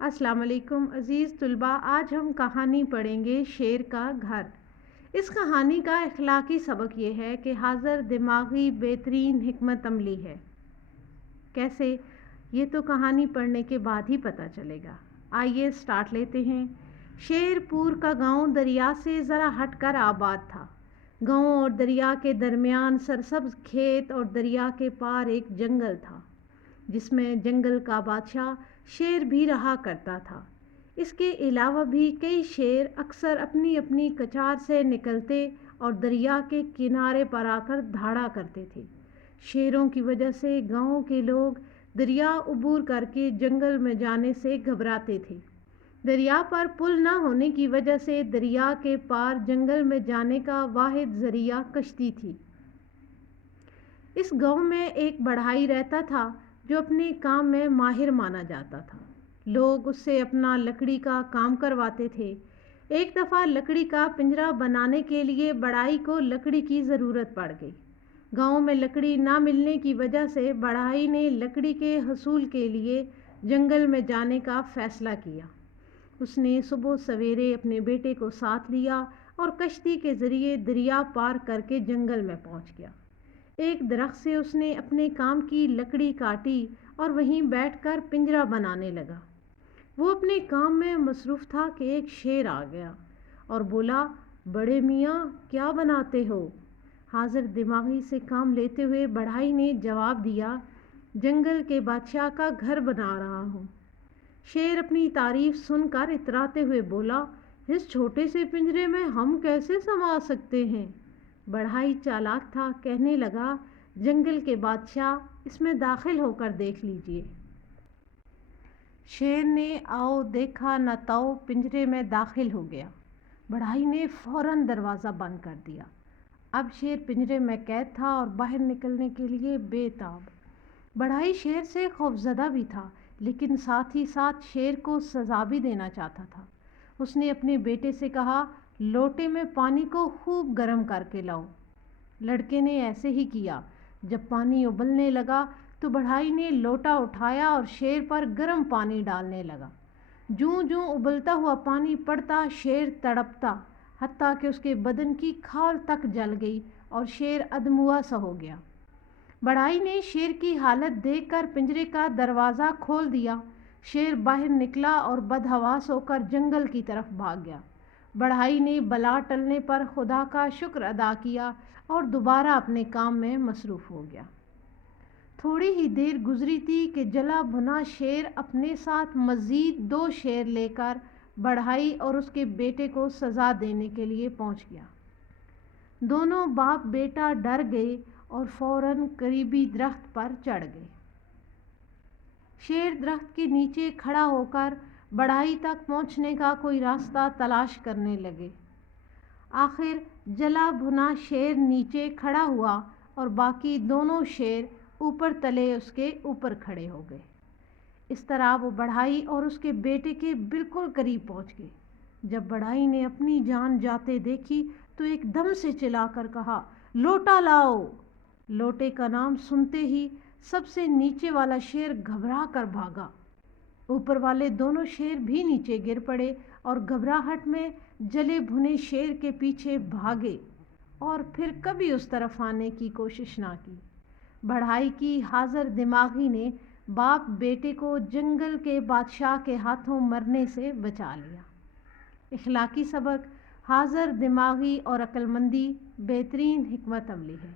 السلام علیکم عزیز طلباء، آج ہم کہانی پڑھیں گے شیر کا گھر۔ اس کہانی کا اخلاقی سبق یہ ہے کہ حاضر دماغی بہترین حکمت عملی ہے۔ کیسے؟ یہ تو کہانی پڑھنے کے بعد ہی پتہ چلے گا۔ آئیے سٹارٹ لیتے ہیں۔ شیر پور کا گاؤں دریا سے ذرا ہٹ کر آباد تھا۔ گاؤں اور دریا کے درمیان سرسبز کھیت اور دریا کے پار ایک جنگل تھا، جس میں جنگل کا بادشاہ شیر بھی رہا کرتا تھا۔ اس کے علاوہ بھی کئی شیر اکثر اپنی اپنی کچار سے نکلتے اور دریا کے کنارے پر آ کر دھاڑا کرتے تھے۔ شیروں کی وجہ سے گاؤں کے لوگ دریا عبور کر کے جنگل میں جانے سے گھبراتے تھے۔ دریا پر پل نہ ہونے کی وجہ سے دریا کے پار جنگل میں جانے کا واحد ذریعہ کشتی تھی۔ اس گاؤں میں ایک بڑھائی رہتا تھا جو اپنے کام میں ماہر مانا جاتا تھا۔ لوگ اس سے اپنا لکڑی کا کام کرواتے تھے۔ ایک دفعہ لکڑی کا پنجرا بنانے کے لیے بڑھائی کو لکڑی کی ضرورت پڑ گئی۔ گاؤں میں لکڑی نہ ملنے کی وجہ سے بڑھائی نے لکڑی کے حصول کے لیے جنگل میں جانے کا فیصلہ کیا۔ اس نے صبح سویرے اپنے بیٹے کو ساتھ لیا اور کشتی کے ذریعے دریا پار کر کے جنگل میں پہنچ گیا۔ ایک درخت سے اس نے اپنے کام کی لکڑی کاٹی اور وہیں بیٹھ کر پنجرا بنانے لگا۔ وہ اپنے کام میں مصروف تھا کہ ایک شیر آ گیا اور بولا، بڑے میاں کیا بناتے ہو؟ حاضر دماغی سے کام لیتے ہوئے بڑھائی نے جواب دیا، جنگل کے بادشاہ کا گھر بنا رہا ہوں۔ شیر اپنی تعریف سن کر اتراتے ہوئے بولا، اس چھوٹے سے پنجرے میں ہم کیسے سما سکتے ہیں؟ بڑھائی چالاک تھا، کہنے لگا، جنگل کے بادشاہ، اس میں داخل ہو کر دیکھ لیجئے۔ شیر نے آؤ دیکھا نہ تاؤ پنجرے میں داخل ہو گیا۔ بڑھائی نے فوراً دروازہ بند کر دیا۔ اب شیر پنجرے میں قید تھا اور باہر نکلنے کے لیے بے تاب۔ بڑھائی شیر سے خوفزدہ بھی تھا، لیکن ساتھ ہی ساتھ شیر کو سزا بھی دینا چاہتا تھا۔ اس نے اپنے بیٹے سے کہا، لوٹے میں پانی کو خوب گرم کر کے لاؤ۔ لڑکے نے ایسے ہی کیا۔ جب پانی ابلنے لگا تو بڑھائی نے لوٹا اٹھایا اور شیر پر گرم پانی ڈالنے لگا۔ جوں جوں ابلتا ہوا پانی پڑتا شیر تڑپتا، حتیٰ کہ اس کے بدن کی کھال تک جل گئی اور شیر ادموا سا ہو گیا۔ بڑھائی نے شیر کی حالت دیکھ کر پنجرے کا دروازہ کھول دیا۔ شیر باہر نکلا اور بدحواس ہو کر جنگل کی طرف بھاگ گیا۔ بڑھائی نے بلا ٹلنے پر خدا کا شکر ادا کیا اور دوبارہ اپنے کام میں مصروف ہو گیا۔ تھوڑی ہی دیر گزری تھی کہ جلا بھنا شیر اپنے ساتھ مزید 2 شیر لے کر بڑھائی اور اس کے بیٹے کو سزا دینے کے لیے پہنچ گیا۔ دونوں باپ بیٹا ڈر گئے اور فوراً قریبی درخت پر چڑھ گئے۔ شیر درخت کے نیچے کھڑا ہو کر بڑھائی تک پہنچنے کا کوئی راستہ تلاش کرنے لگے۔ آخر جلا بھنا شیر نیچے کھڑا ہوا اور باقی دونوں شیر اوپر تلے اس کے اوپر کھڑے ہو گئے۔ اس طرح وہ بڑھائی اور اس کے بیٹے کے بالکل قریب پہنچ گئے۔ جب بڑھائی نے اپنی جان جاتے دیکھی تو ایک دم سے چلا کر کہا، لوٹا لاؤ۔ لوٹے کا نام سنتے ہی سب سے نیچے والا شیر گھبرا کر بھاگا۔ اوپر والے دونوں شیر بھی نیچے گر پڑے اور گھبراہٹ میں جلے بھنے شیر کے پیچھے بھاگے اور پھر کبھی اس طرف آنے کی کوشش نہ کی۔ بڑھائی کی حاضر دماغی نے باپ بیٹے کو جنگل کے بادشاہ کے ہاتھوں مرنے سے بچا لیا۔ اخلاقی سبق، حاضر دماغی اور عقل مندی بہترین حکمت عملی ہے۔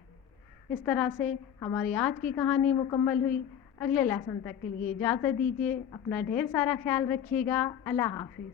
اس طرح سے ہماری آج کی کہانی مکمل ہوئی۔ اگلے لیسن تک کے لیے اجازت دیجیے۔ اپنا ڈھیر سارا خیال رکھیے گا۔ اللہ حافظ۔